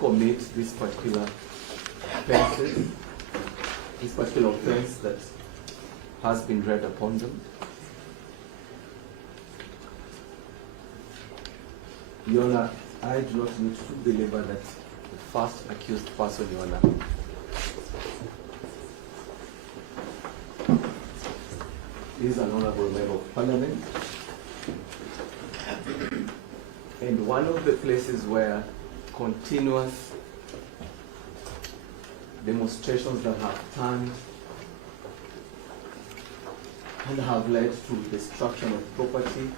commit this particular offense that has been read upon them. Your Honor, I do not need to deliver that the first accused person, Your Honor, is an honorable member of Parliament. And one of the places where continuous demonstrations that have turned and have led to destruction of property,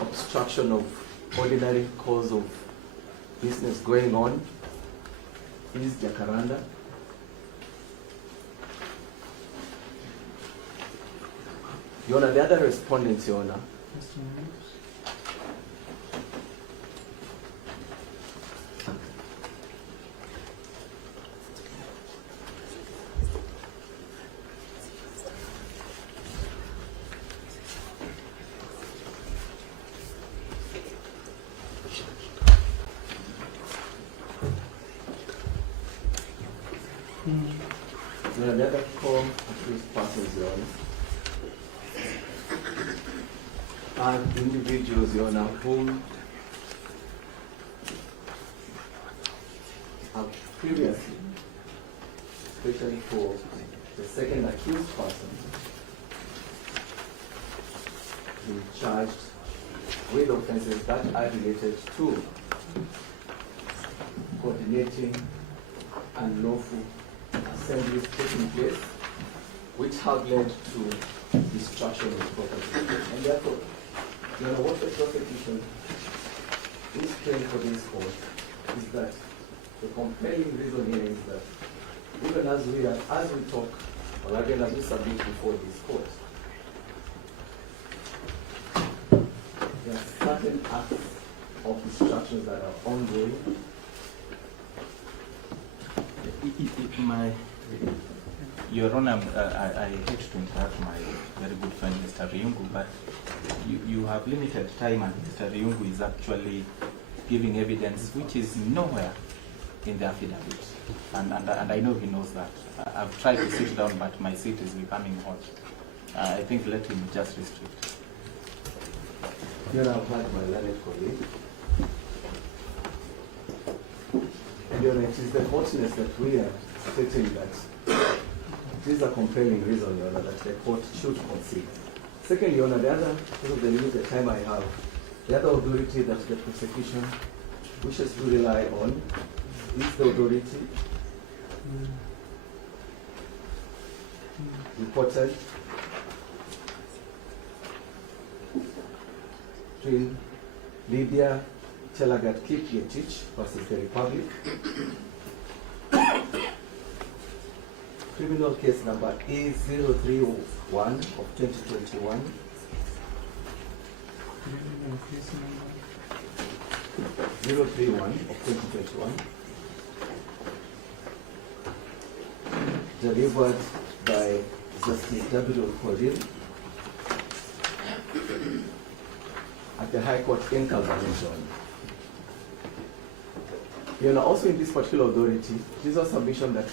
obstruction of ordinary course of business going on, is Jacaranda. Your Honor, the other respondents, Your Honor, the other four accused persons, Your Honor, are individuals, Your Honor, whom have previously, especially for the second accused person, been charged with offenses that are related to coordinating unlawful assemblies taking place, which have led to destruction of property. And therefore, Your Honor, what the prosecution is saying for this court is that the compelling reason here is that even as we talk, or again as we submit before this court, there are certain acts of destructions that are ongoing. Your Honor, I hate to interrupt my very good friend Mr. Riungu, but you have limited time and Mr. Riungu is actually giving evidence which is nowhere in the affidavit. And I know he knows that. I've tried to sit down, but my seat is becoming hot. I think let him just restrict. Your Honor, I've had my learned colleague. And Your Honor, it is the fortunate that we are stating that it is a compelling reason, Your Honor, that the court should concede. Second, Your Honor, the other, because of the limited time I have, the other authority that the prosecution wishes to rely on is the authority reported between Lydia Chelagat Kipyetich versus the Republic. Criminal case number A031 of 2021. Criminal case number 031 of 2021. Delivered by Justice W. Korir at the High Court in Calvation. You know, also in this particular authority, it is a submission that,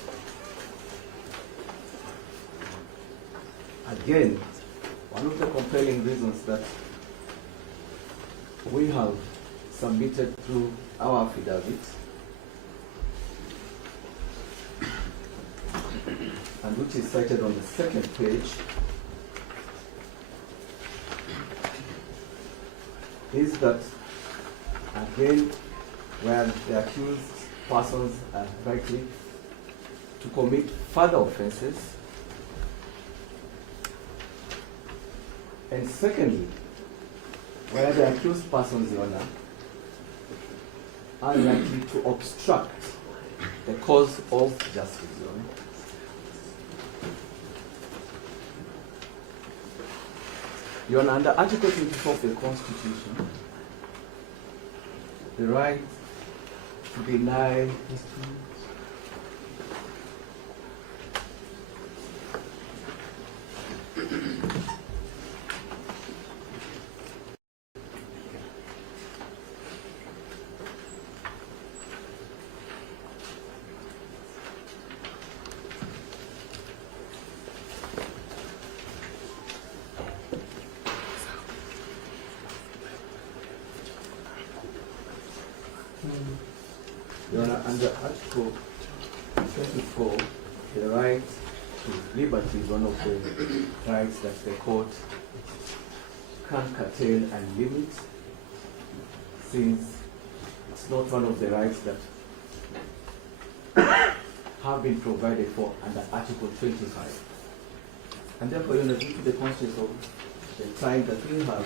again, one of the compelling reasons that we have submitted through our affidavit and which is cited on the second page is that, again, where the accused persons are likely to commit further offenses. And secondly, where the accused persons, Your Honor, are likely to obstruct the cause of justice, Your Honor. Your Honor, under Article 24 of the Constitution, the right to deny Your Honor, under Article 24, the right to liberty is one of the rights that the court can curtail and limit, since it's not one of the rights that have been provided for under Article 25. And therefore, Your Honor, due to the conscience of the time that we have,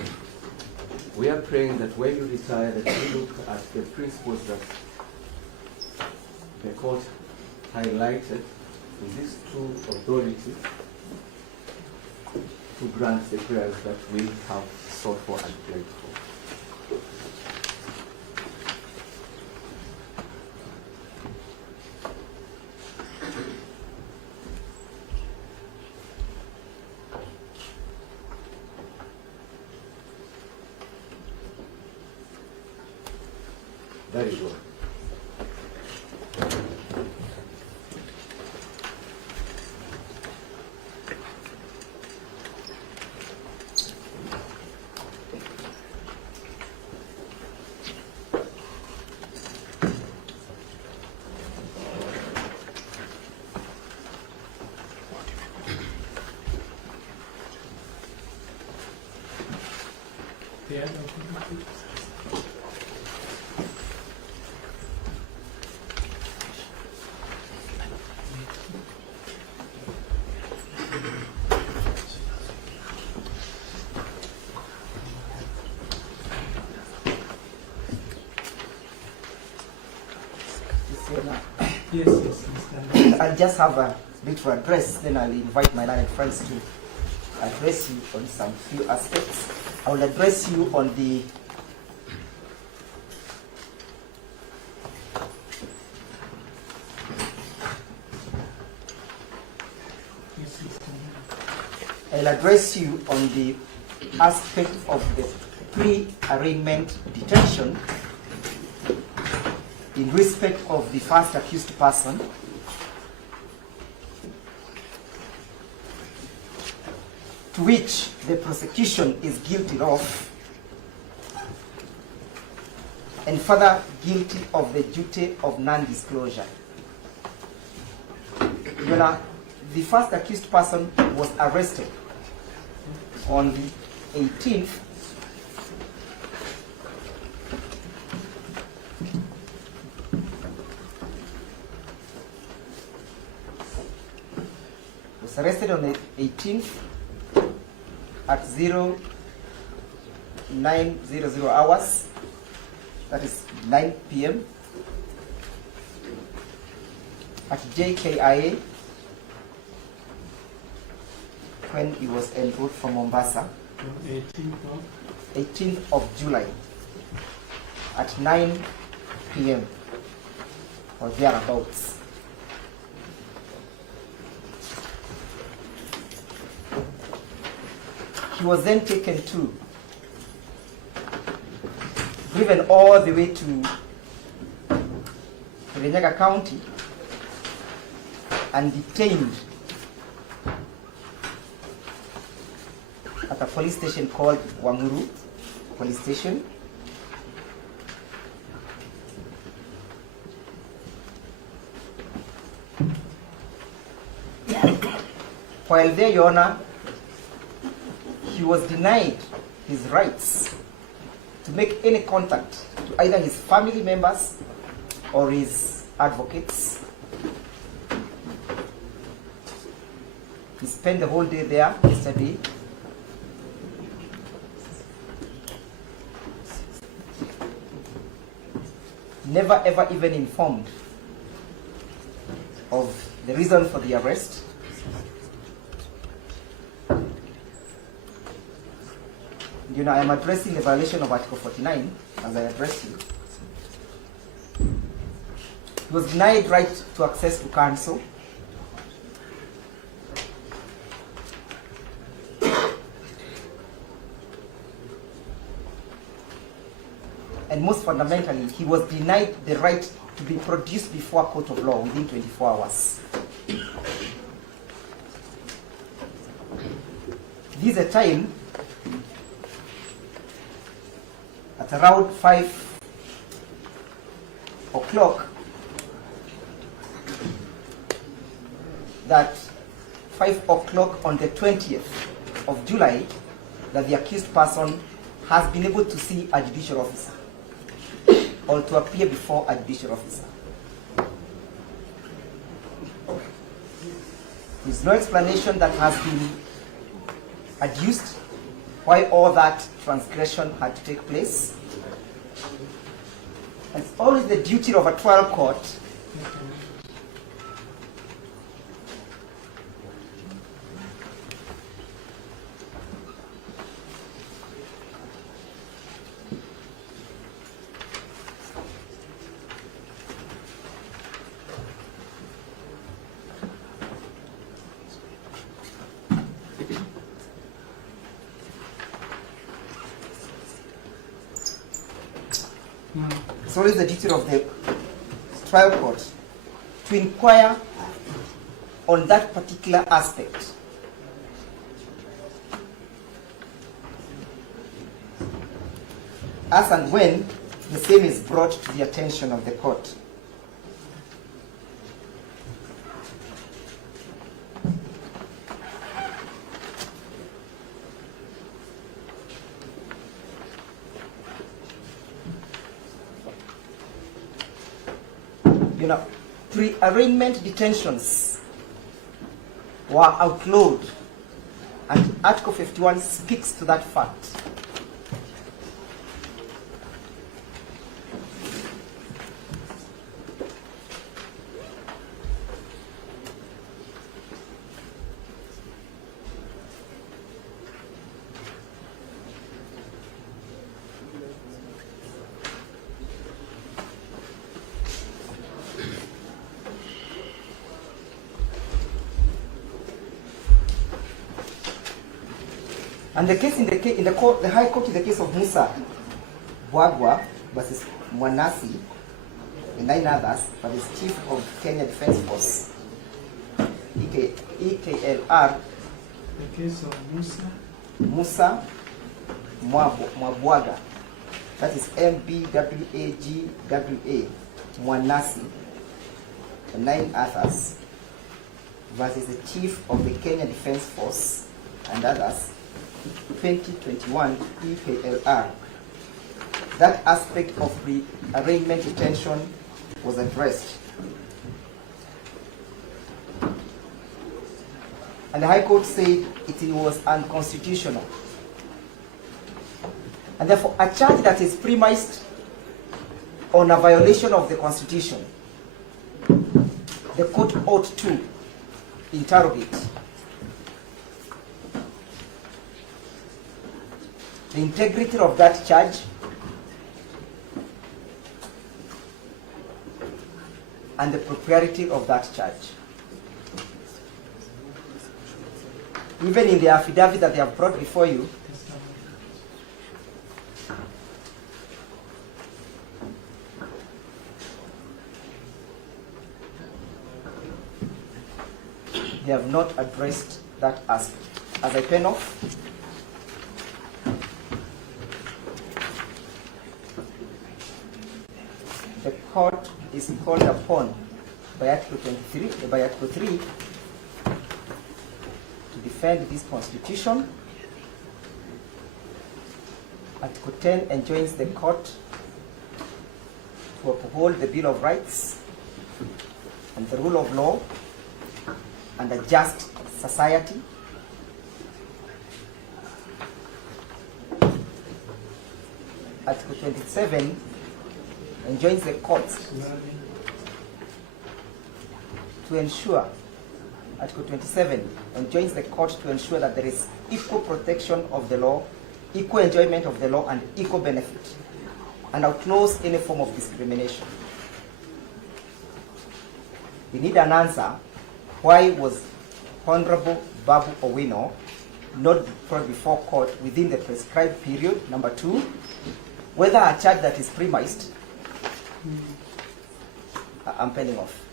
we are praying that when you retire, that you look at the principles that the court highlighted in these two authorities to grant the prayers that we have sought for and prayed for. Very good. The other one. Yes, Mr. I'll just have a little address, then I'll invite my learned friends to address you on some few aspects. I will address you on the Yes, Mr. I'll address you on the aspect of the pre-arraignment detention in respect of the first accused person, to which the prosecution is guilty of, and further guilty of the duty of non-disclosure. Your Honor, the first accused person was arrested on the 18th arrested on the 18th at 0900 hours, that is 9 p.m. at JKIA when he was enrolled from Mombasa, 18th of July at 9 p.m. or thereabouts. He was then taken to, driven all the way to Renyaga County and detained at a police station called Wanguru Police Station. While there, Your Honor, he was denied his rights to make any contact to either his family members or his advocates. He spent the whole day there yesterday. Never ever even informed of the reason for the arrest. You know, I am addressing the violation of Article 49 as I address you. He was denied right to access to counsel. And most fundamentally, he was denied the right to be produced before a court of law within 24 hours. This is a time at around 5 o'clock that 5 o'clock on the 20th of July that the accused person has been able to see a judicial officer or to appear before a judicial officer. There is no explanation that has been adduced why all that transgression had to take place. And it's always the duty of a trial court it's always the duty of the trial court to inquire on that particular aspect. As and when the same is brought to the attention of the court. Pre-arraignment detentions were outlawed, and Article 51 speaks to that fact. And the case in the court, the High Court, is the case of Musa Bwagwa versus Mwanasi and 9 others, but is Chief of Kenya Defence Force, EKLR. The case of Musa Mwabwaga, that is MBWAGWA Mwanasi and 9 others, versus the Chief of the Kenya Defence Force and others, 2021 EKLR. That aspect of pre-arraignment detention was addressed. And the High Court said it was unconstitutional. And therefore, a charge that is premised on a violation of the Constitution, the court ought to interrogate the integrity of that charge and the propriety of that charge. Even in the affidavit that they have brought before you, they have not addressed that aspect. As I pen off, the court is called upon by Article 3 to defend this Constitution. Article 10 enjoins the court to uphold the Bill of Rights and the rule of law and a just society. Article 27 enjoins the courts to ensure, Article 27 enjoins the court to ensure that there is equal protection of the law, equal enjoyment of the law, and equal benefit, and outlaws any form of discrimination. We need an answer. Why was Honorable Babu Owino not brought before court within the prescribed period? Number 2, whether a charge that is premised, I'm penning off.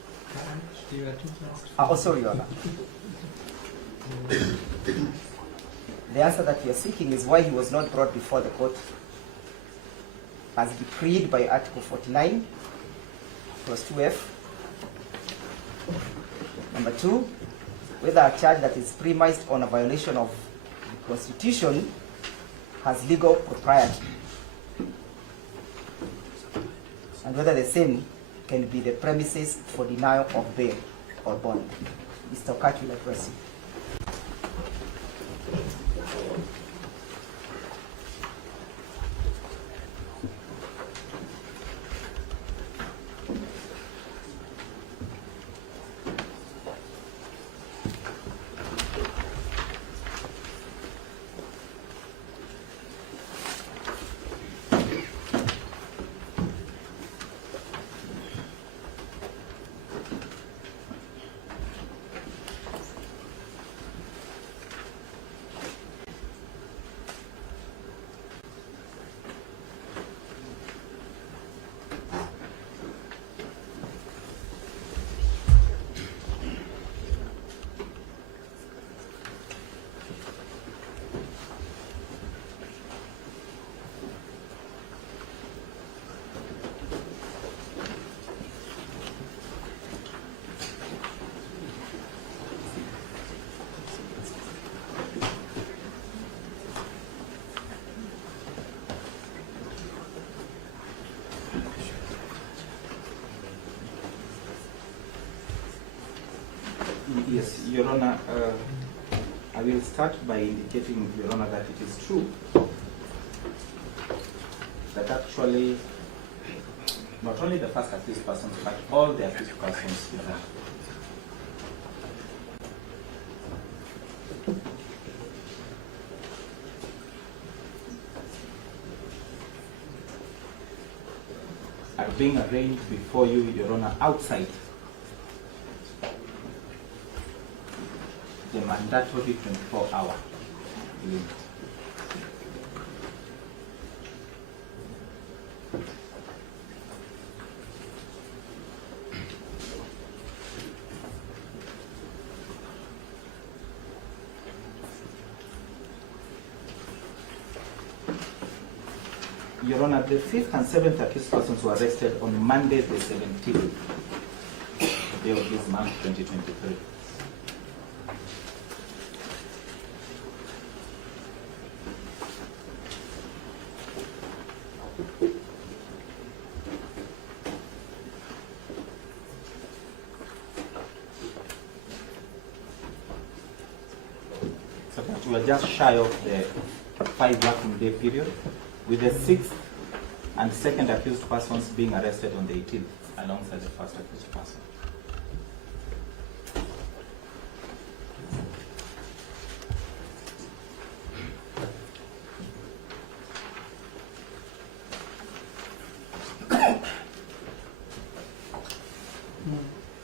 Oh, sorry, Your Honor. The answer that we are seeking is why he was not brought before the court as decreed by Article 49 clause 2F. Number 2, whether a charge that is premised on a violation of the Constitution has legal propriety, and whether the same can be the premises for denial of bail or bond. Mr. Okachi will address you. Yes, Your Honor, I will start by indicating, Your Honor, that it is true that actually not only the first accused persons, but all the accused persons are being arraigned before you, Your Honor, outside the mandatory 24-hour limit. Your Honor, the 5th and 7th accused persons were arrested on Monday the 17th day of this month, 2023. So that we are just shy of the 5 working day period, with the 6th and 2nd accused persons being arrested on the 18th alongside the 1st accused person.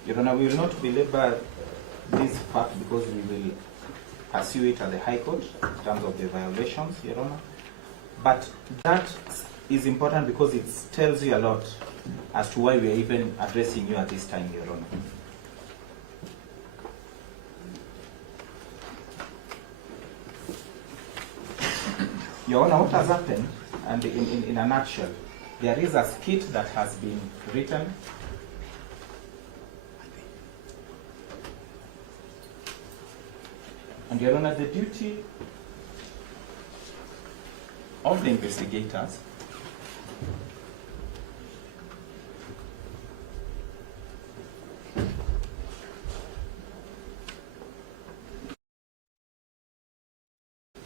Your Honor, we will not belabor this fact because we will pursue it at the High Court in terms of the violations, Your Honor. But that is important because it tells you a lot as to why we are even addressing you at this time, Your Honor. Your Honor, what has happened, and in a nutshell, there is a skit that has been written and Your Honor, the duty of the investigators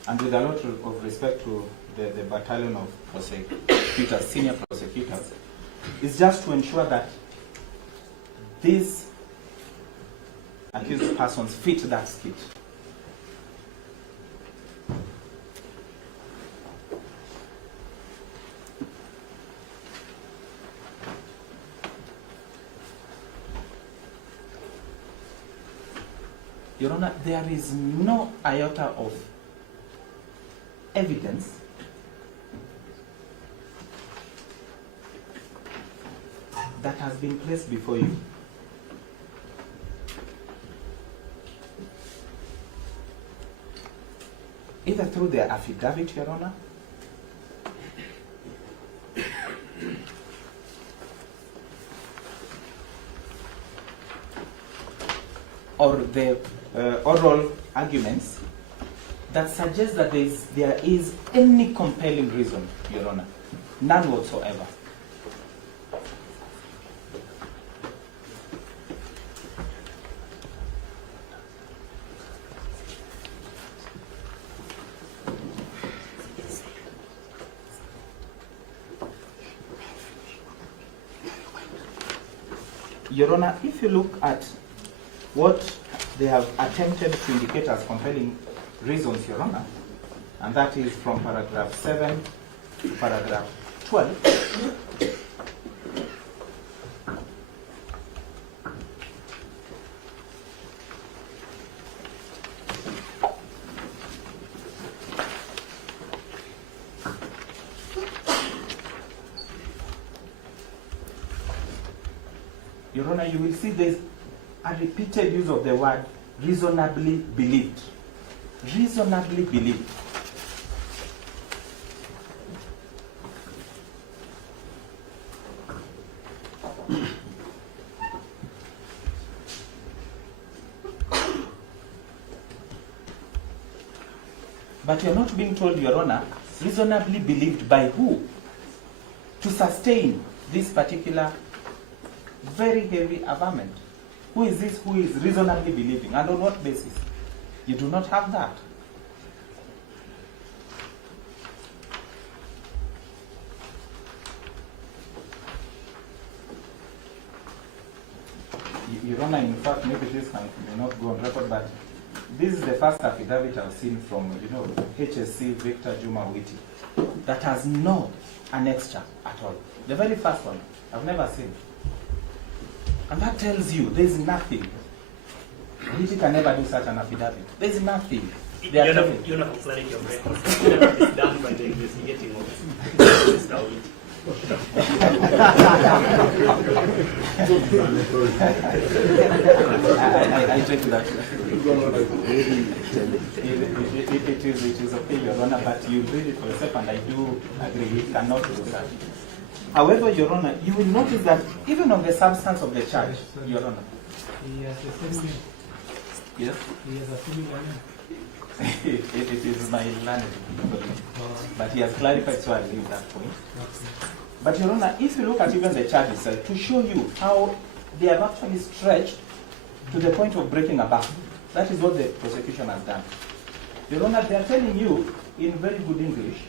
and with a lot of respect to the battalion of prosecutors, senior prosecutors, is just to ensure that these accused persons fit that skit. Your Honor, there is no iota of evidence that has been placed before you either through their affidavit, Your Honor, or the oral arguments that suggest that there is any compelling reason, Your Honor. None whatsoever. Your Honor, if you look at what they have attempted to indicate as compelling reasons, Your Honor, and that is from paragraph 7 to paragraph 12, Your Honor, you will see there's a repeated use of the word reasonably believed. Reasonably believed. But you're not being told, Your Honor, reasonably believed by who? To sustain this particular very heavy averment. Who is this who is reasonably believing, and on what basis? You do not have that. Your Honor, in fact, maybe this may not go on record, but this is the first affidavit I've seen from, HSC Victor Juma Witi that has no annexure at all. The very first one, I've never seen. And that tells you there's nothing. Witi can never do such an affidavit. There's nothing. You're not clarity of record. It's done by the investigating officer. I take that. It is okay, Your Honor, but you read it for yourself, and I do agree we cannot do that. However, Your Honor, you will notice that even on the substance of the charge, Your Honor. Yes, Yes? It is my learning, but he has clarified, so I leave that point. But Your Honor, if you look at even the charge itself, to show you how they have actually stretched to the point of breaking a back, that is what the prosecution has done. Your Honor, they are telling you in very good English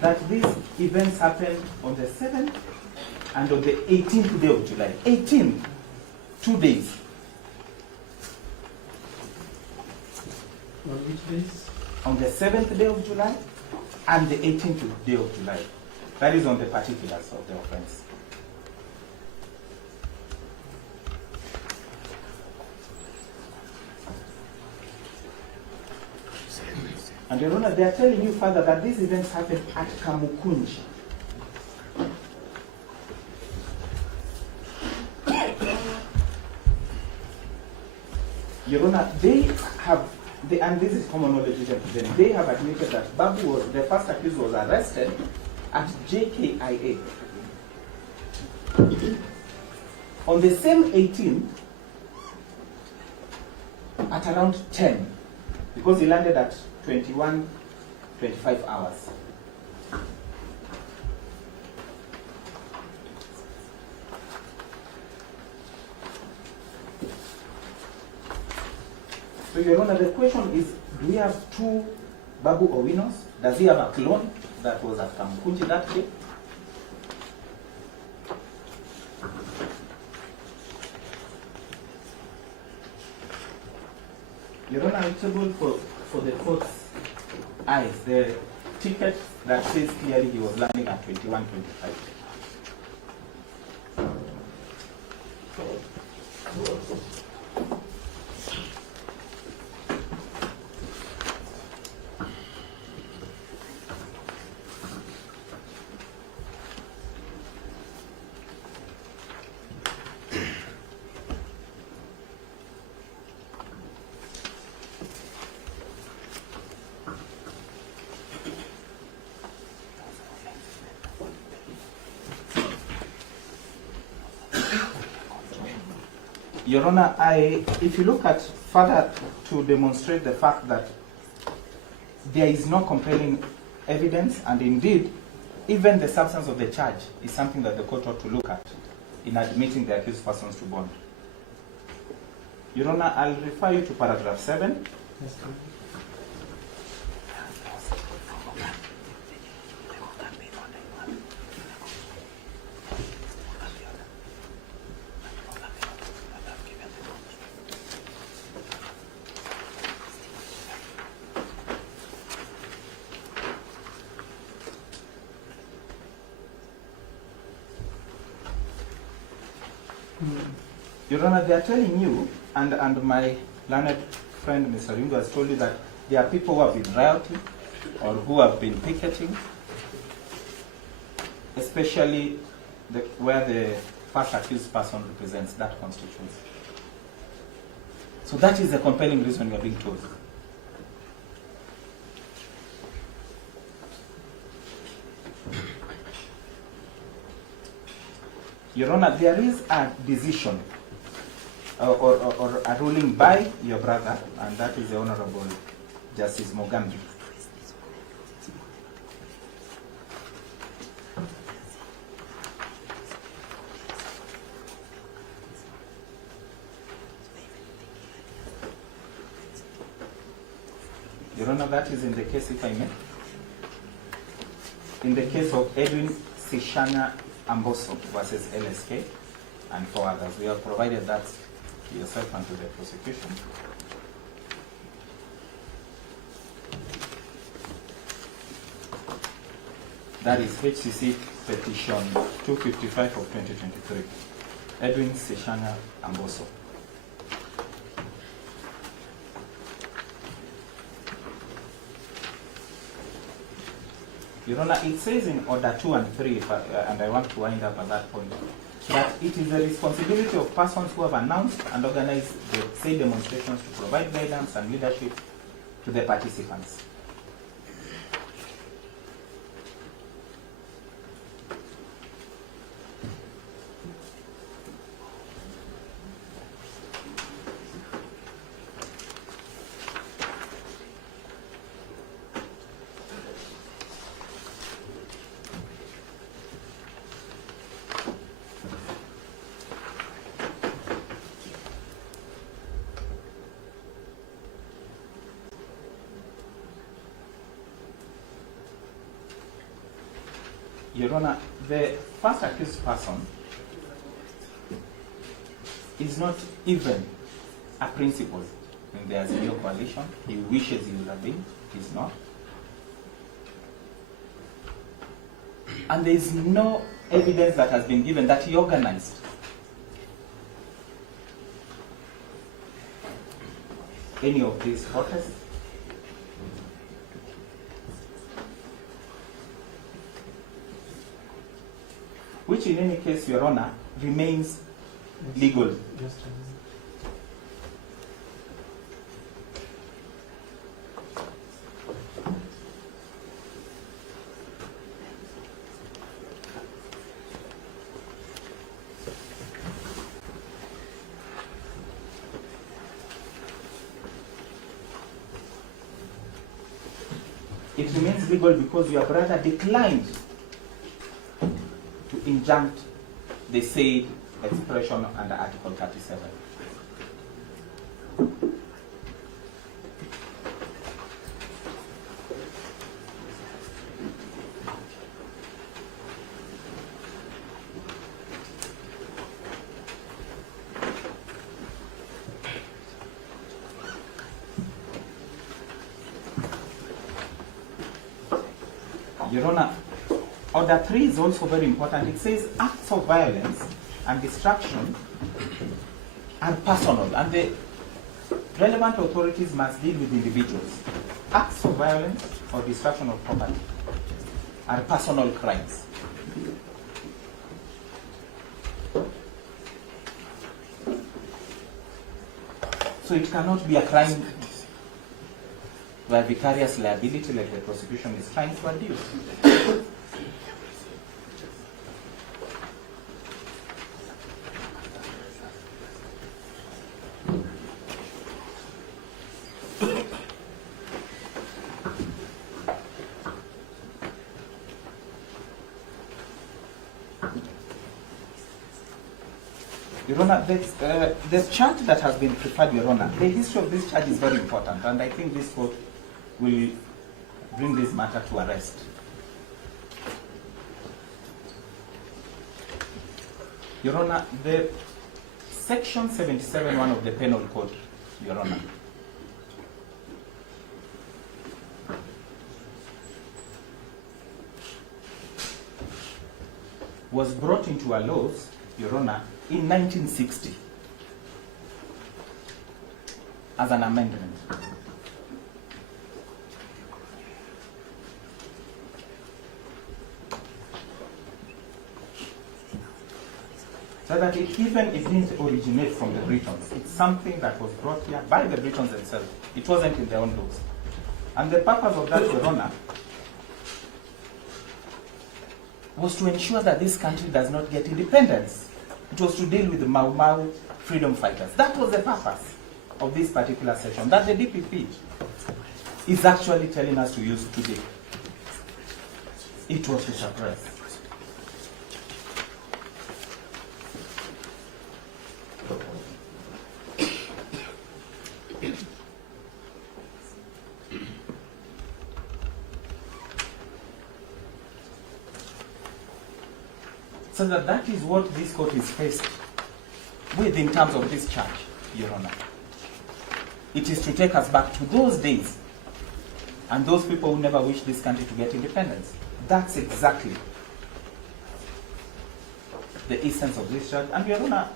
that these events happened on the 7th and on the 18th day of July. 18th, 2 days. On which days? On the 7th day of July and the 18th day of July. That is on the particulars of the offense. And Your Honor, they are telling you further that these events happened at Kamukunji. Your Honor, and this is common knowledge to them, they have admitted that Babu was, the first accused was arrested at JKIA. On the same 18th, at around 10, because he landed at 25 hours. So, Your Honor, the question is, do we have two Babu Owinos? Does he have a clone that was at Kamukunji that day? Your Honor, it's able for the court's eyes, the ticket that says clearly he was landing at 21:25. Your Honor, if you look at further to demonstrate the fact that there is no compelling evidence, and indeed, even the substance of the charge is something that the court ought to look at in admitting the accused persons to bond. Your Honor, I'll refer you to paragraph 7. Yes, sir. Your Honor, they are telling you, and my learned friend Mr. Yungu has told you that there are people who have been rioting or who have been picketing, especially where the first accused person represents that constituency. So that is the compelling reason you are being told. Your Honor, there is a decision or a ruling by your brother, and that is the Honorable Justice Mogambi. Your Honor, that is in the case, if I may. In the case of Edwin Sishana Amboso versus LSK and 4 others. We have provided that to yourself and to the prosecution. That is HCC petition 255 of 2023. Edwin Sishana Amboso. Your Honor, it says in order 2 and 3, and I want to wind up at that point, that it is the responsibility of persons who have announced and organized the said demonstrations to provide guidance and leadership to the participants. Your Honor, the first accused person is not even a principal in the Azimio coalition. He wishes he would have been, he's not. And there is no evidence that has been given that he organized any of these protests. Which in any case, Your Honor, remains legal. Just a minute. It remains legal because your brother declined to injunct the said expression under Article 37. Your Honor, Order 3 is also very important. It says acts of violence and destruction are personal, and the relevant authorities must deal with individuals. Acts of violence or destruction of property are personal crimes. So it cannot be a crime where vicarious liability, like the prosecution is trying to adduce. Your Honor, the charge that has been preferred, Your Honor, the history of this charge is very important, and I think this court will bring this matter to a rest. Your Honor, the Section 77(1) of the Penal Code, Your Honor, was brought into our laws, Your Honor, in 1960 as an amendment. So that it didn't originate from the Britons. It's something that was brought here by the Britons themselves. It wasn't in their own laws. And the purpose of that, Your Honor, was to ensure that this country does not get independence. It was to deal with the Mau Mau freedom fighters. That was the purpose of this particular section that the DPP is actually telling us to use today. It was to suppress. So that is what this court is faced with in terms of this charge, Your Honor. It is to take us back to those days and those people who never wished this country to get independence. That's exactly the essence of this charge. And Your Honor,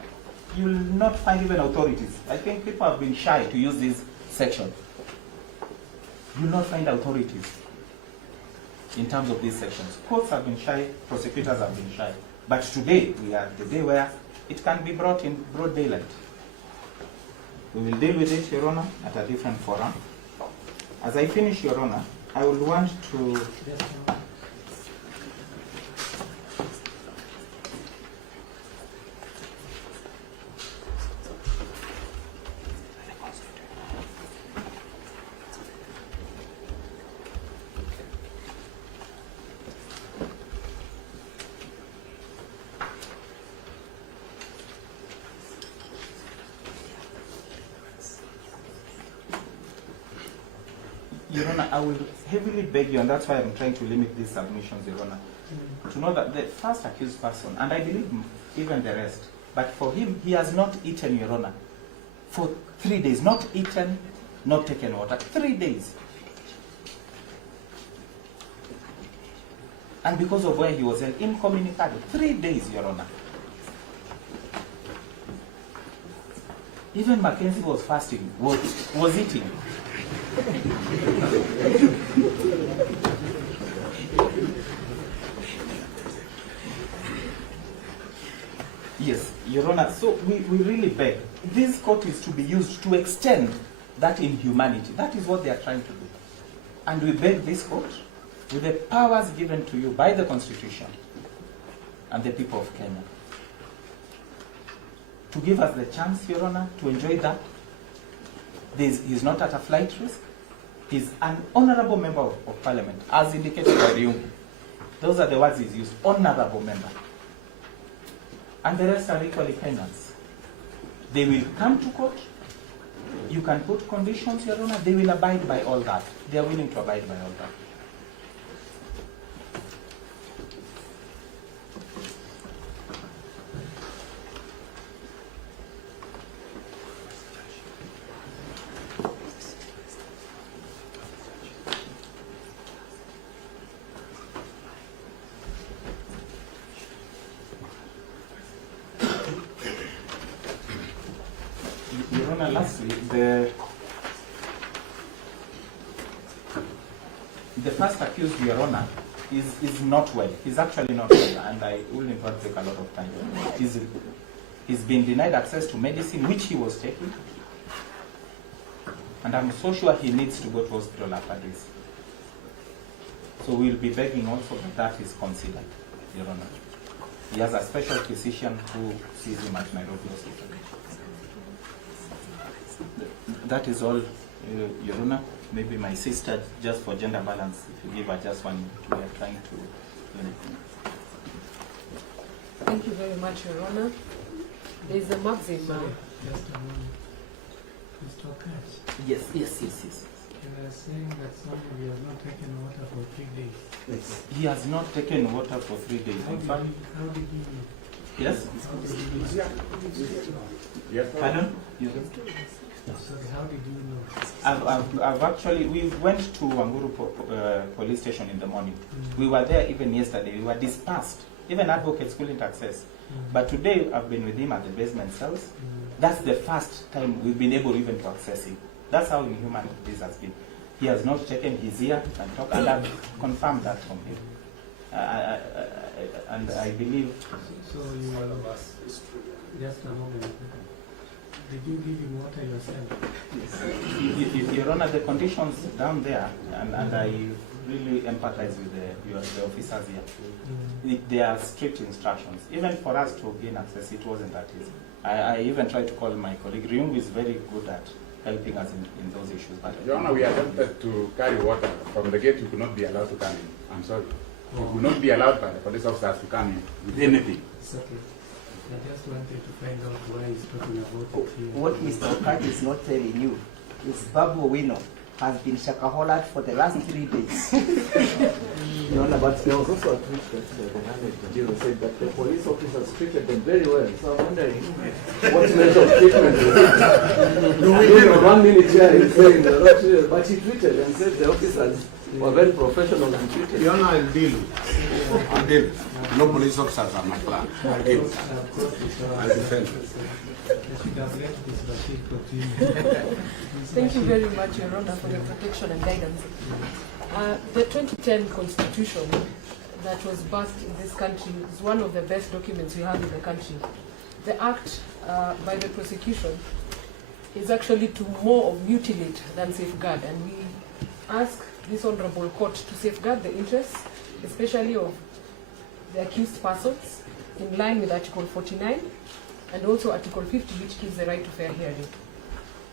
you will not find even authorities. I think people have been shy to use this section. You will not find authorities in terms of these sections. Courts have been shy, prosecutors have been shy. But today, we are the day where it can be brought in broad daylight. We will deal with it, Your Honor, at a different forum. As I finish, Your Honor, I would want to... Your Honor, I will heavily beg you, and that's why I'm trying to limit these submissions, Your Honor, to know that the first accused person, and I believe even the rest, but for him, he has not eaten, Your Honor, for 3 days. Not eaten, not taken water. 3 days. And because of where he was held, incommunicado. 3 days, Your Honor. Even Mackenzie was fasting, was eating. Yes, Your Honor, so we really beg. This court is to be used to extend that inhumanity. That is what they are trying to do. And we beg this court, with the powers given to you by the Constitution and the people of Kenya, to give us the chance, Your Honor, to enjoy that. He's not at a flight risk. He's an honorable member of Parliament, as indicated by Ryungu. Those are the words he's used, honorable member. And the rest are equally Kenyans. They will come to court. You can put conditions, Your Honor. They will abide by all that. They are willing to abide by all that. Your Honor, lastly, the first accused, Your Honor, is not well. He's actually not well, and I will not take a lot of time. He's been denied access to medicine, which he was taking, and I'm so sure he needs to go to hospital after this. So we'll be begging also that is considered, Your Honor. He has a special physician who sees him at Nairobi Hospital. That is all, Your Honor. Maybe my sister, just for gender balance, if you give her just 1 minute, we are trying to... Thank you very much, Your Honor. There's a maxim. Sorry, just a moment. Mr. Cash, Yes. you are saying that somebody has not taken water for 3 days. Yes. He has not taken water for 3 days. How In did fact, he know? yes. How did he know? Pardon? Sorry, how did you know? I've actually, we went to Wanguru police station in the morning. We were there even yesterday. We were dispersed. Even advocates couldn't access. But today I've been with him at the basement cells. That's the first time we've been able even to access him. That's how inhuman this has been. He has not taken his ear and talked, and I've confirmed that from him. And I believe. So you just a moment. Did you give him water yourself? Your Honor, the conditions down there, and I really empathize with the officers here. They are strict instructions. Even for us to gain access, it wasn't that easy. I even tried to call my colleague. Ryungu is very good at helping us in those issues. But Your Honor, we attempted to carry water from the gate. You could not be allowed to come in. I'm sorry. You could not be allowed by the police officers to come in with anything. It's okay. I just wanted to find out why he's talking about it here. What Mr. Okaj is not telling you is Babu Owino has been shakaholat for the last 3 days. Your Honor, but there was also a tweet that the Hannah said that the police officers treated them very well. So I'm wondering what measure of treatment was it? 1 minute here he's saying but he tweeted and said the officers were very professional and treated. Your Honor, I'll deal. I'll deal. No police officers are my plan. I'll deal. I'll defend. I should have let this Bashir continue. Thank you very much, Your Honor, for your protection and guidance. The 2010 Constitution that was passed in this country is one of the best documents we have in the country. The act by the prosecution is actually to more of mutilate than safeguard, and we ask this honorable court to safeguard the interests, especially of the accused persons, in line with Article 49 and also Article 50, which gives the right to fair hearing.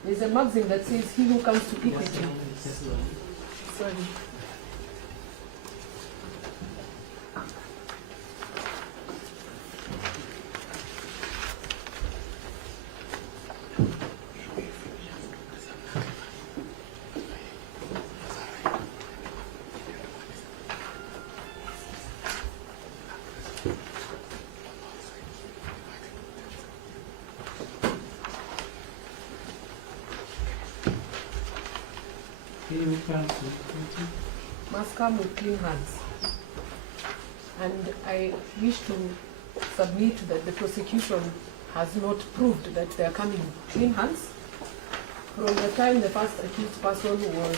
There's a maxim that says, he who comes to equity. Sorry. He who comes to equity Must come with clean hands. And I wish to submit that the prosecution has not proved that they are coming with clean hands. From the time the first accused person was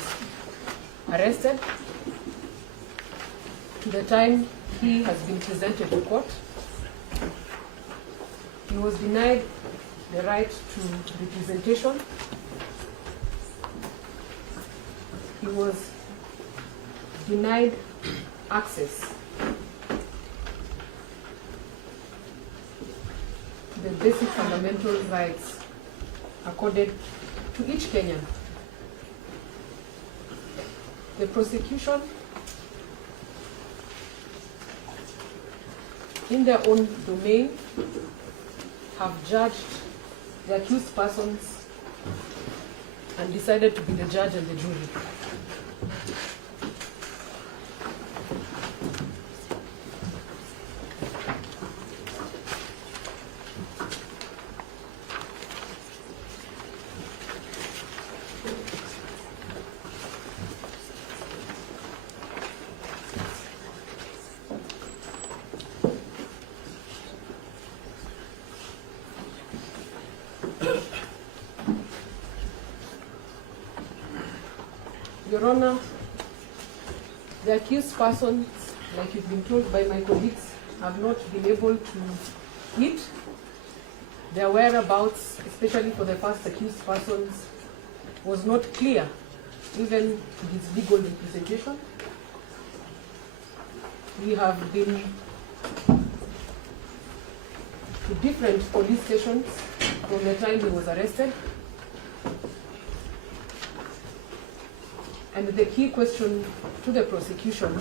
arrested to the time he has been presented to court, he was denied the right to representation. He was denied access to the basic fundamental rights accorded to each Kenyan. The prosecution, in their own domain, have judged the accused persons and decided to be the judge and the jury. Your Honor, the accused persons, like you've been told by my colleagues, have not been able to eat. Their whereabouts, especially for the first accused persons, was not clear, even to his legal representation. We have been to different police stations from the time he was arrested. And the key question to the prosecution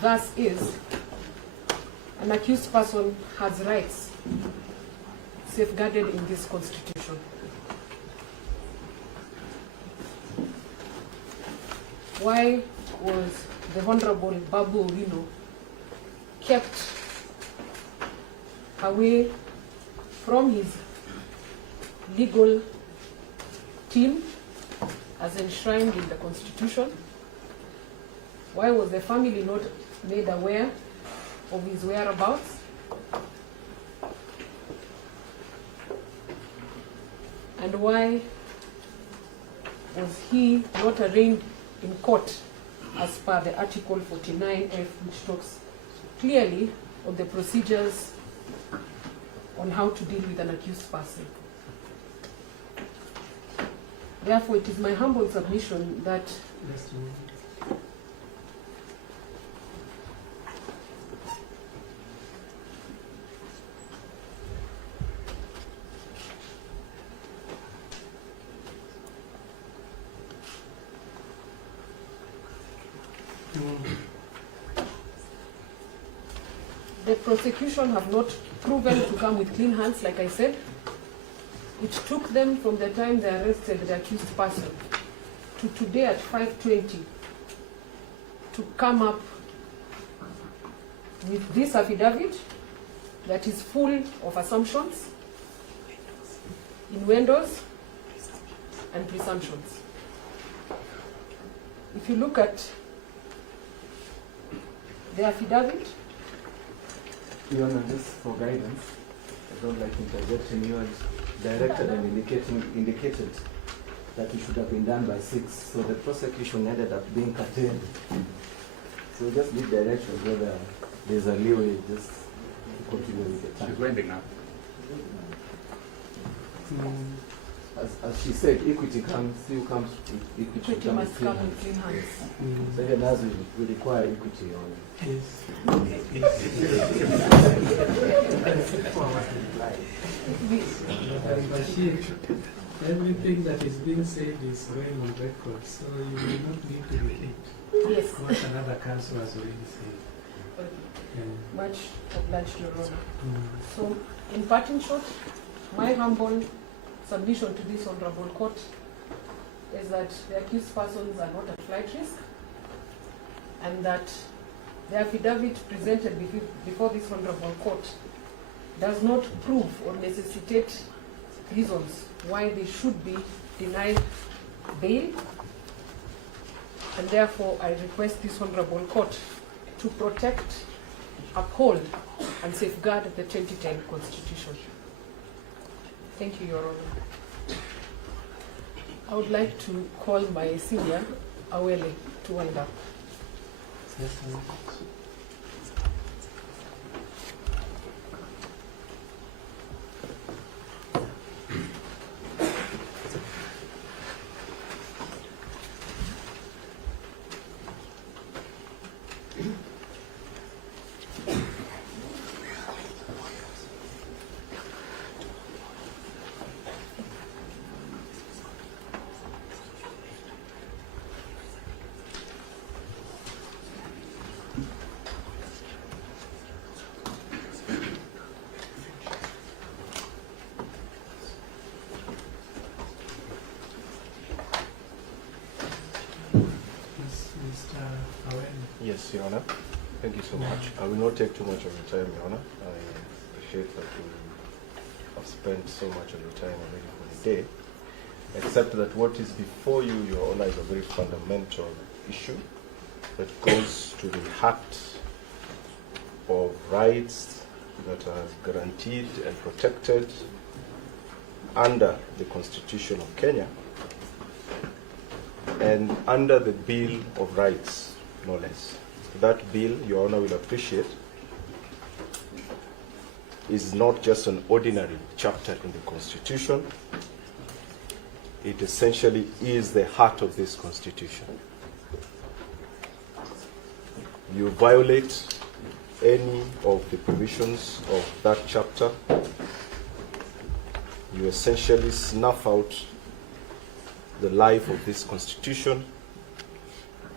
thus is, an accused person has rights safeguarded in this constitution. Why was the Honorable Babu Owino kept away from his legal team as enshrined in the Constitution? Why was the family not made aware of his whereabouts? And why was he not arraigned in court as per the Article 49F, which talks clearly of the procedures on how to deal with an accused person? Therefore, it is my humble submission that Just a moment. the prosecution have not proven to come with clean hands, like I said. It took them from the time they arrested the accused person to today at 5:20 to come up with this affidavit that is full of assumptions, innuendos, and presumptions. If you look at the affidavit, Your Honor, just for guidance, I don't like interjecting. You had directed and indicated that it should have been done by 6, so the prosecution ended up being curtailed. So just give direction whether there's a leeway just to continue with the time. She's winding up. As she said, equity still comes with equity. equity must come with clean hands. So even as we require equity on Yes. Bashir, everything that is being said is going on record, so you will not need to repeat Yes. what another council has already said. Yeah. Much obliged, Your Honor. Mm. So, in parting shot, my humble submission to this honorable court is that the accused persons are not at flight risk, and that the affidavit presented before this honorable court does not prove or necessitate reasons why they should be denied bail, and therefore I request this honorable court to protect, uphold, and safeguard the 2010 Constitution. Thank you, Your Honor. I would like to call my senior, Awele, to wind up. Yes, ma'am. Mr. Owino. Yes, Your Honor. Thank you so much. I will not take too much of your time, Your Honor. I appreciate that you have spent so much of your time already for the day. Except that what is before you, Your Honor, is a very fundamental issue that goes to the heart of rights that are guaranteed and protected under the Constitution of Kenya and under the Bill of Rights, no less. That bill, Your Honor will appreciate, is not just an ordinary chapter in the Constitution. It essentially is the heart of this Constitution. You violate any of the provisions of that chapter, you essentially snuff out the life of this Constitution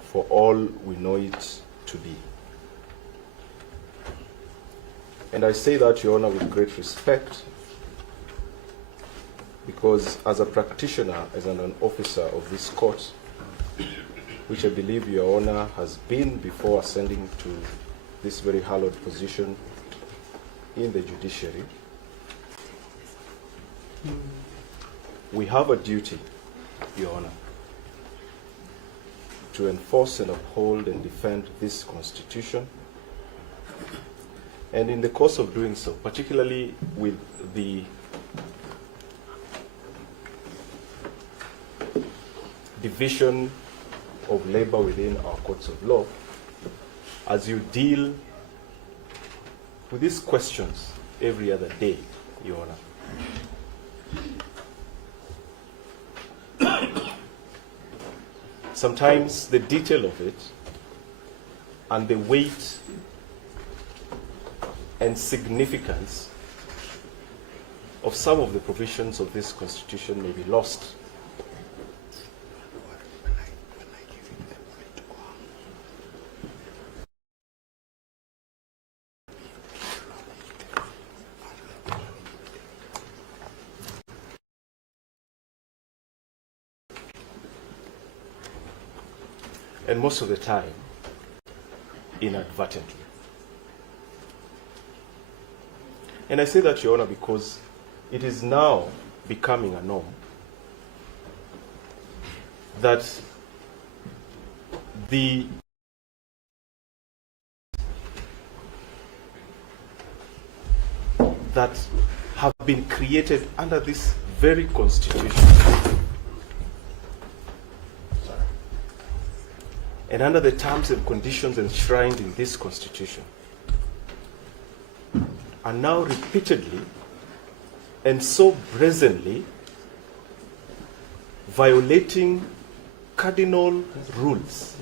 for all we know it to be. And I say that, Your Honor, with great respect, because as a practitioner, as an officer of this court, which I believe Your Honor has been before ascending to this very hallowed position in the judiciary, we have a duty, Your Honor, to enforce and uphold and defend this Constitution. And in the course of doing so, particularly with the division of labor within our courts of law, as you deal with these questions every other day, Your Honor, sometimes the detail of it and the weight and significance of some of the provisions of this Constitution may be lost. And most of the time, inadvertently. And I say that, Your Honor, because it is now becoming a norm that that have been created under this very Constitution and under the terms and conditions enshrined in this Constitution are now repeatedly and so brazenly violating cardinal rules.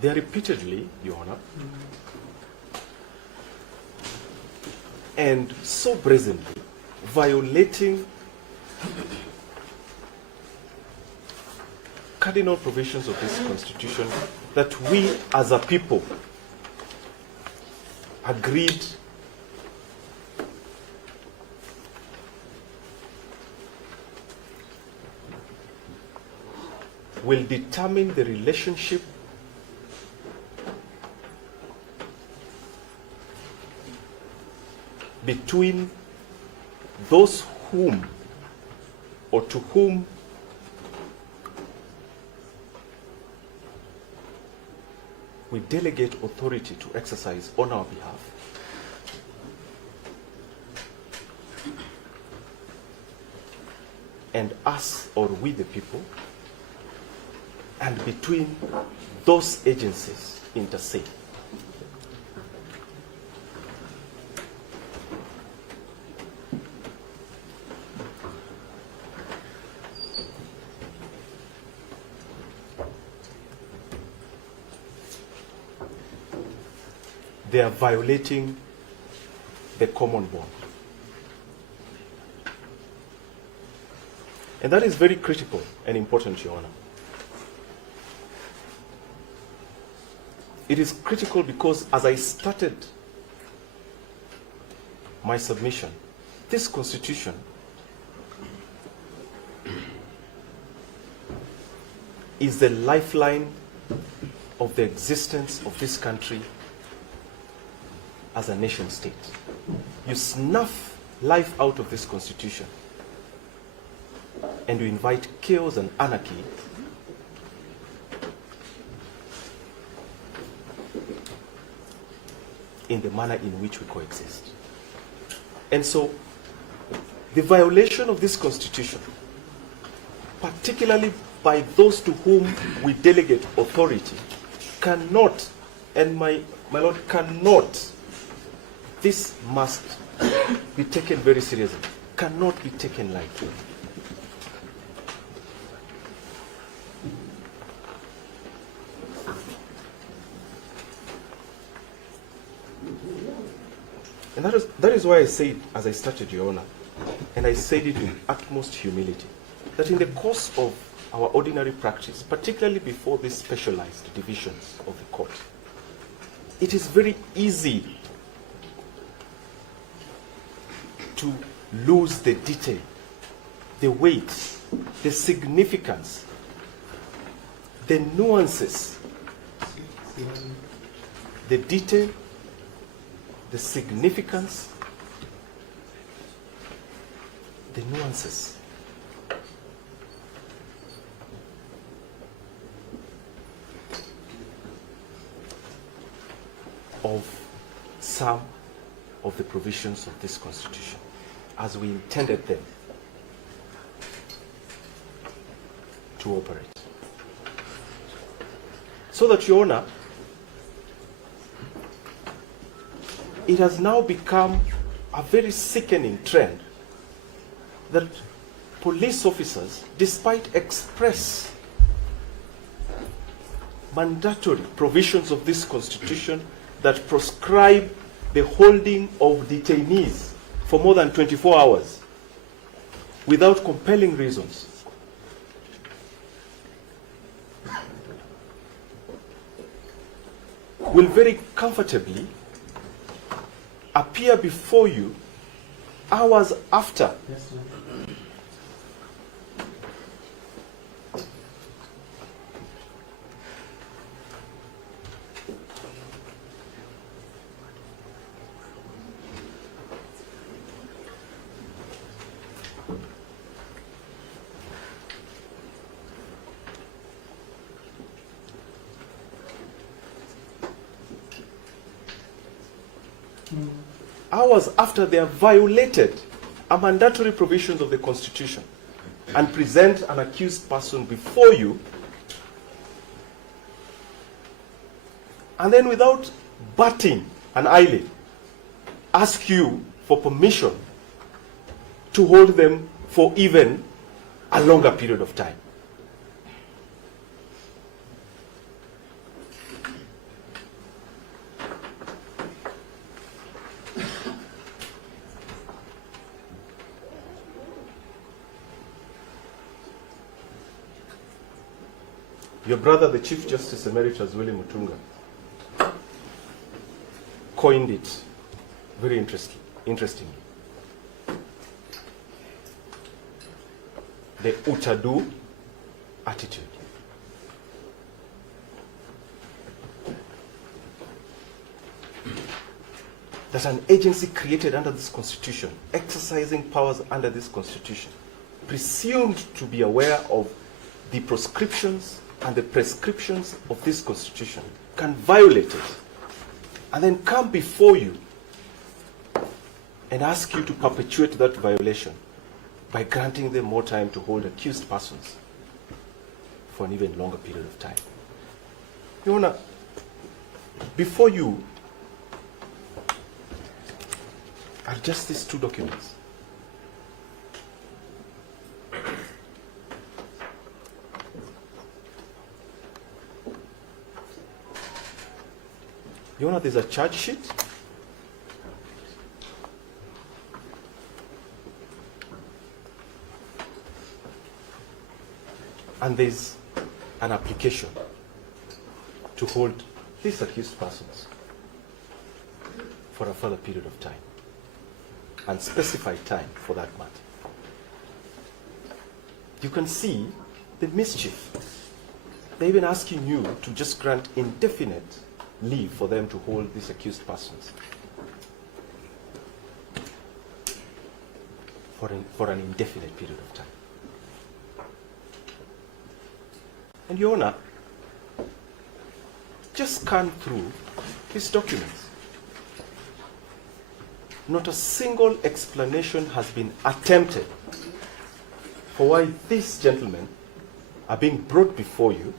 They are repeatedly, Your Honor, and so brazenly violating cardinal provisions of this Constitution that we as a people agreed will determine the relationship between those whom or to whom we delegate authority to exercise on our behalf, and us or we the people, and between those agencies inter se. They are violating the common bond. And that is very critical and important, Your Honor. It is critical because as I started my submission, this Constitution is the lifeline of the existence of this country as a nation state. You snuff life out of this Constitution and you invite chaos and anarchy in the manner in which we coexist. And so the violation of this Constitution, particularly by those to whom we delegate authority, cannot, and my Lord, cannot, this must be taken very seriously, cannot be taken lightly. And that is why I said, as I started, Your Honor, and I said it with utmost humility, that in the course of our ordinary practice, particularly before these specialized divisions of the court, it is very easy to lose the detail, the weight, the significance, the nuances, the detail, the significance, the nuances of some of the provisions of this Constitution as we intended them to operate. So that, Your Honor, it has now become a very sickening trend that police officers, despite express mandatory provisions of this Constitution that proscribe the holding of detainees for more than 24 hours without compelling reasons, will very comfortably appear before you hours after they have violated a mandatory provisions of the Constitution and present an accused person before you, and then without batting an eyelid, ask you for permission to hold them for even a longer period of time. Your brother, the Chief Justice Emeritus William Mutunga, coined it very interestingly. The Utadu attitude. That an agency created under this Constitution, exercising powers under this Constitution, presumed to be aware of the proscriptions and the prescriptions of this Constitution, can violate it and then come before you and ask you to perpetuate that violation by granting them more time to hold accused persons for an even longer period of time. Your Honor, before you are just these two documents. Your Honor, there's a charge sheet. And there's an application to hold these accused persons for a further period of time, and specified time for that matter. You can see the mischief. They're even asking you to just grant indefinite leave for them to hold these accused persons for an indefinite period of time. And Your Honor, just scan through these documents. Not a single explanation has been attempted for why these gentlemen are being brought before you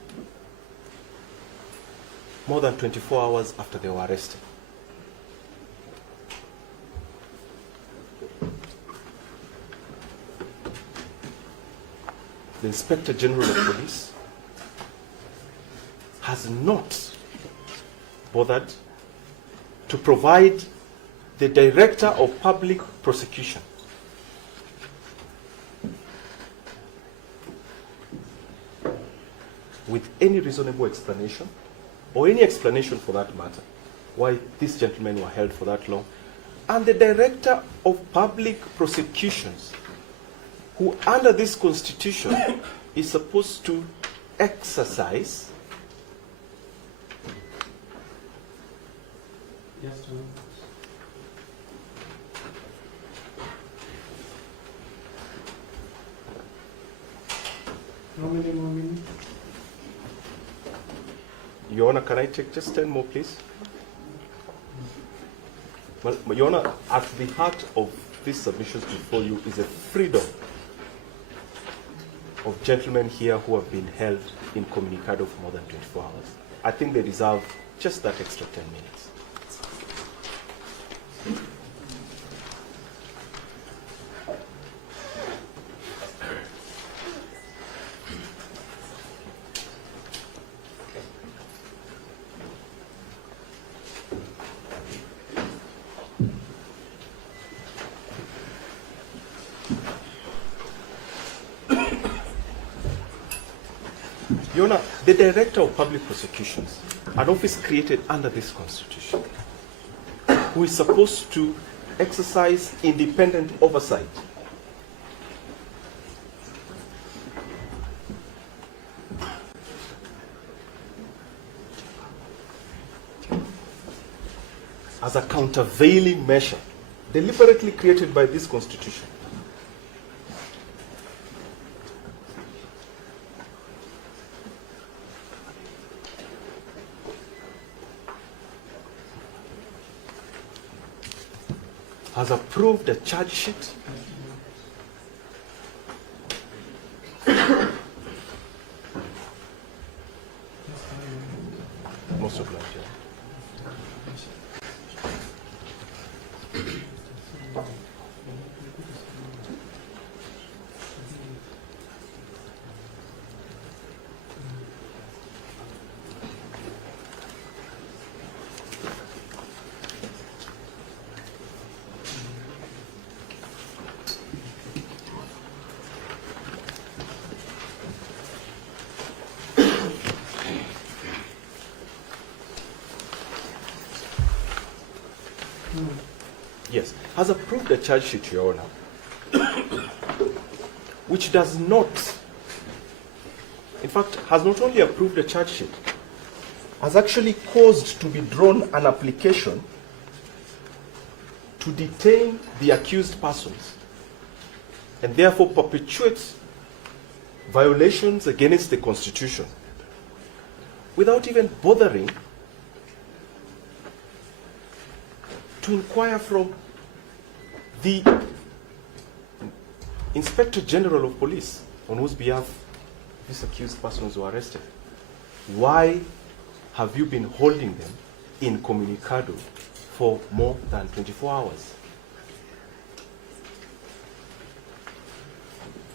more than 24 hours after they were arrested. The Inspector General of Police has not bothered to provide the Director of Public Prosecution with any reasonable explanation, or any explanation for that matter, why these gentlemen were held for that long, and the Director of Public Prosecutions, who under this Constitution is supposed to exercise Yes, John. How many more minutes? Your Honor, can I take just 10 more, please? Well, Your Honor, at the heart of these submissions before you is a freedom of gentlemen here who have been held incommunicado for more than 24 hours. I think they deserve just that extra 10 minutes. Your Honor, the Director of Public Prosecutions, an office created under this Constitution, who is supposed to exercise independent oversight as a countervailing measure deliberately created by this Constitution, has approved a charge sheet most obliged. Yes, has approved a charge sheet, Your Honor, which does not, in fact, has not only approved a charge sheet, has actually caused to be drawn an application to detain the accused persons and therefore perpetuate violations against the Constitution without even bothering to inquire from the Inspector General of Police on whose behalf these accused persons were arrested. Why have you been holding them incommunicado for more than 24 hours?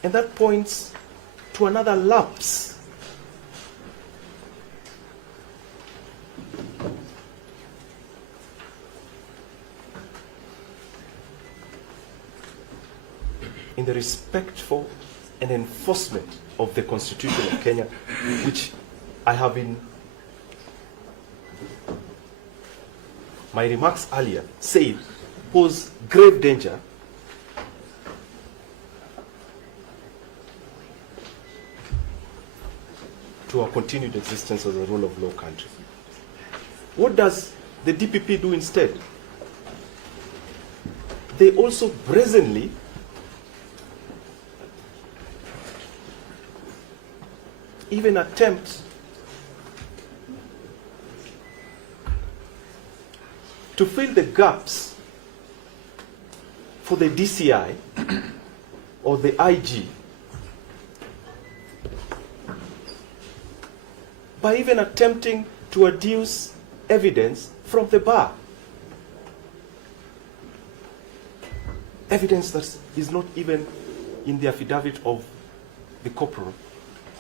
And that points to another lapse in the respectful and enforcement of the Constitution of Kenya, which I have in my remarks earlier said pose grave danger to our continued existence as a rule of law country. What does the DPP do instead? They also brazenly even attempt to fill the gaps for the DCI or the IG by even attempting to adduce evidence from the bar. Evidence that is not even in the affidavit of the corporal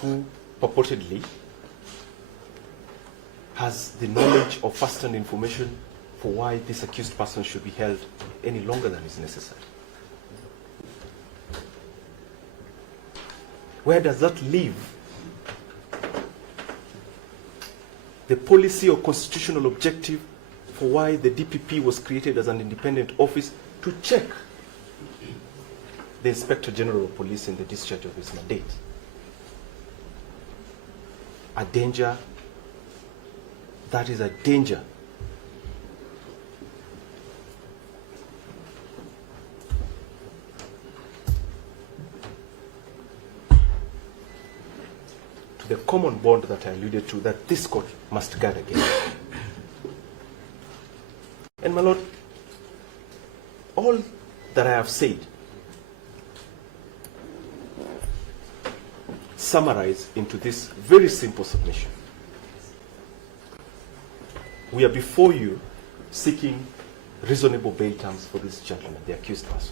who purportedly has the knowledge of first-hand information for why this accused person should be held any longer than is necessary. Where does that leave the policy or constitutional objective for why the DPP was created as an independent office to check the Inspector General of Police in the discharge of his mandate? A danger, that is a danger. To the common bond that I alluded to, that this court must guard against. And my lord, all that I have said summarize into this very simple submission. We are before you seeking reasonable bail terms for this gentleman, the accused persons.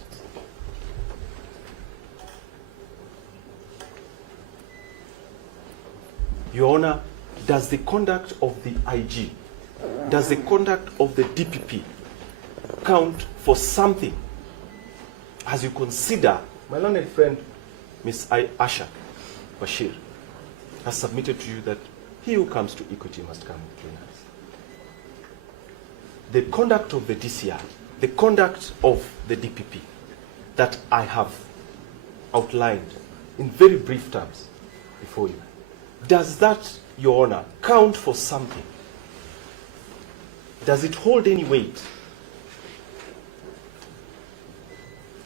Your Honor, does the conduct of the IG, does the conduct of the DPP count for something as you consider my learned friend, Ms. Asha Bashir, has submitted to you that he who comes to equity must come with clean hands? The conduct of the DCI, the conduct of the DPP that I have outlined in very brief terms before you, does that, Your Honor, count for something? Does it hold any weight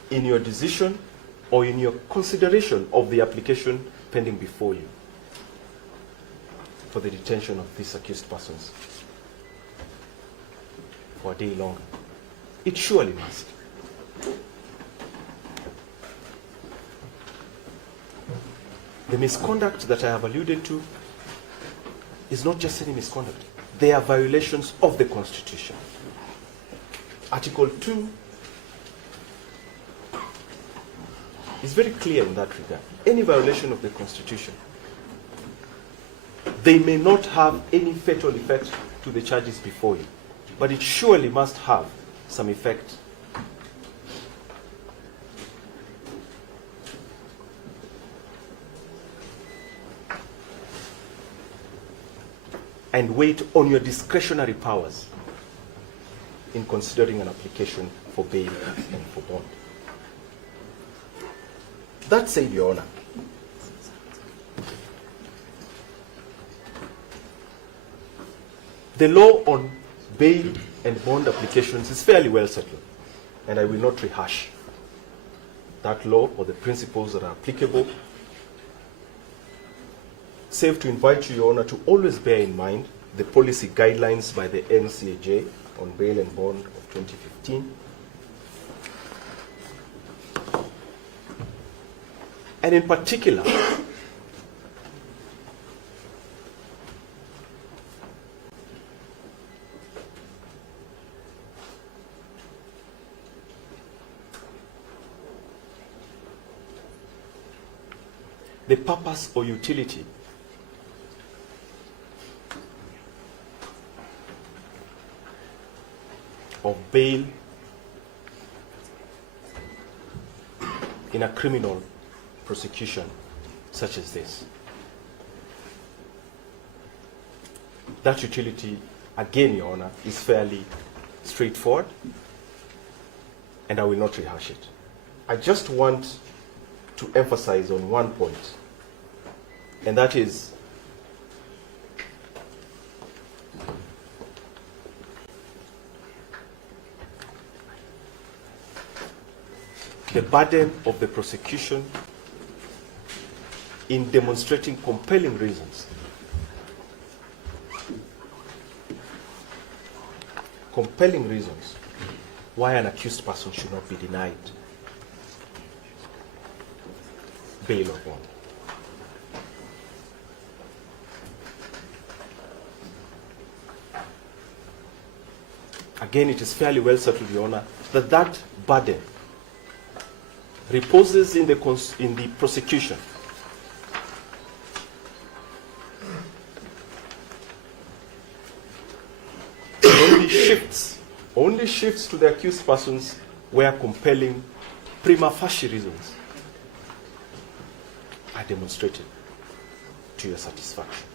in your decision or in your consideration of the application pending before you for the detention of these accused persons for a day longer? It surely must. The misconduct that I have alluded to is not just any misconduct. They are violations of the Constitution. Article 2 is very clear in that regard. Any violation of the Constitution, they may not have any fatal effect to the charges before you, but it surely must have some effect and weight on your discretionary powers in considering an application for bail and for bond. That said, Your Honor, the law on bail and bond applications is fairly well settled, and I will not rehash that law or the principles that are applicable, save to invite you, Your Honor, to always bear in mind the policy guidelines by the NCAJ on bail and bond of 2015, and in particular, the purpose or utility of bail in a criminal prosecution such as this. That utility, again, Your Honor, is fairly straightforward, and I will not rehash it. I just want to emphasize on one point, and that is the burden of the prosecution in demonstrating compelling reasons why an accused person should not be denied bail or bond. Again, it is fairly well settled, Your Honor, that that burden reposes in the prosecution. It only shifts only shifts to the accused persons where compelling prima facie reasons are demonstrated to your satisfaction.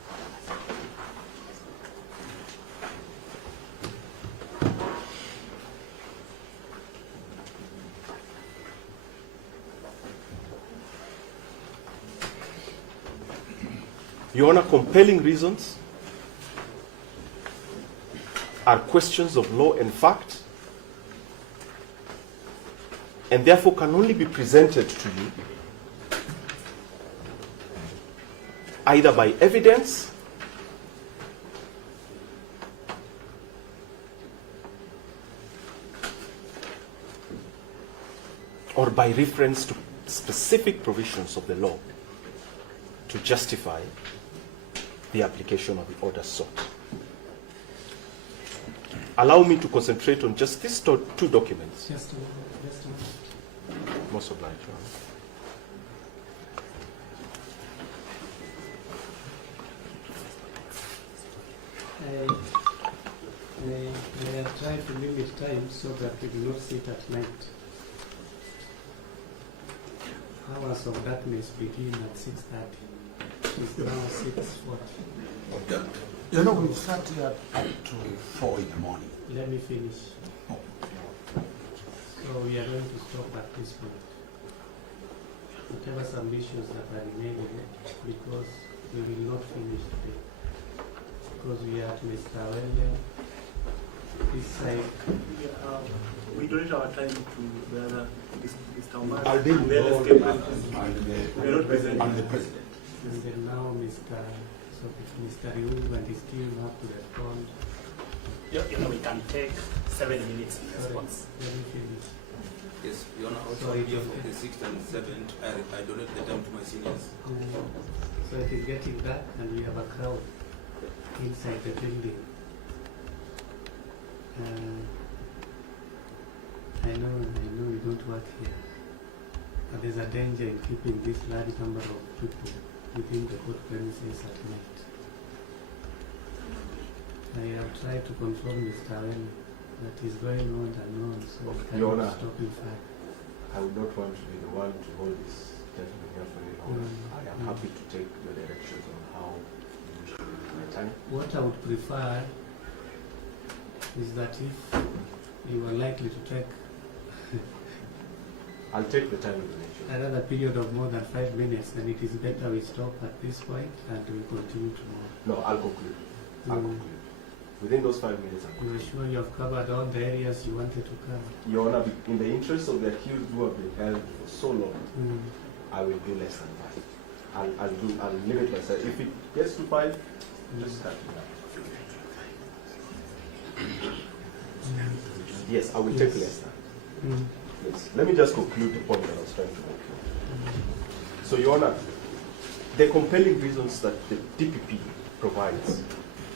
Your Honor, compelling reasons are questions of law and fact, and therefore can only be presented to you either by evidence or by reference to specific provisions of the law to justify the application of the order sought. Allow me to concentrate on just these two documents. Just a moment. Most obliged, Your Honor. I have tried to limit time so that we do not sit at night. Hours of darkness begin at 6:30. It's now 6:40. You know, we start here up to 4 in the morning. Let me finish. So we are going to stop at this point. Whatever submissions that are remaining, because we will not finish today. Because we are at Mr. William, this side. We donate our time to the other, Mr. Omar. I'll be and then involved escape. and We are not present. I'm the president. And then now so if Mr. Ryungu and his team have to respond. You know, we can take 7 minutes in Sorry, response. let me finish. Yes, Your Honor, also Sorry, here John. for the 6th and 7th, I donate the time to my seniors. So it is getting dark and we have a crowd inside the building. I know you don't work here, but there's a danger in keeping this large number of people within the court premises at night. I have tried to confirm Mr. Owino that is going on and on, so we Your cannot Honor. stop in fact. I would not want to be the one to hold this gentleman here for any longer. I am happy to take your directions on how you wish to use my time. What I would prefer is that if you are likely to take I'll take the time with you. another period of more than 5 minutes, then it is better we stop at this point and we continue tomorrow. No, I'll conclude. I'll Mm. conclude. Within those 5 minutes, I'll You conclude. are sure you have covered all the areas you wanted to cover? Your Honor, in the interest of the accused who have been held for so long, Mm. I will do less than 5. I'll limit myself. If it gets to 5, just cut it down. Yes, I will take less than. Mm. Yes. Let me just conclude the point that I was trying to make. So, Your Honor, the compelling reasons that the DPP provides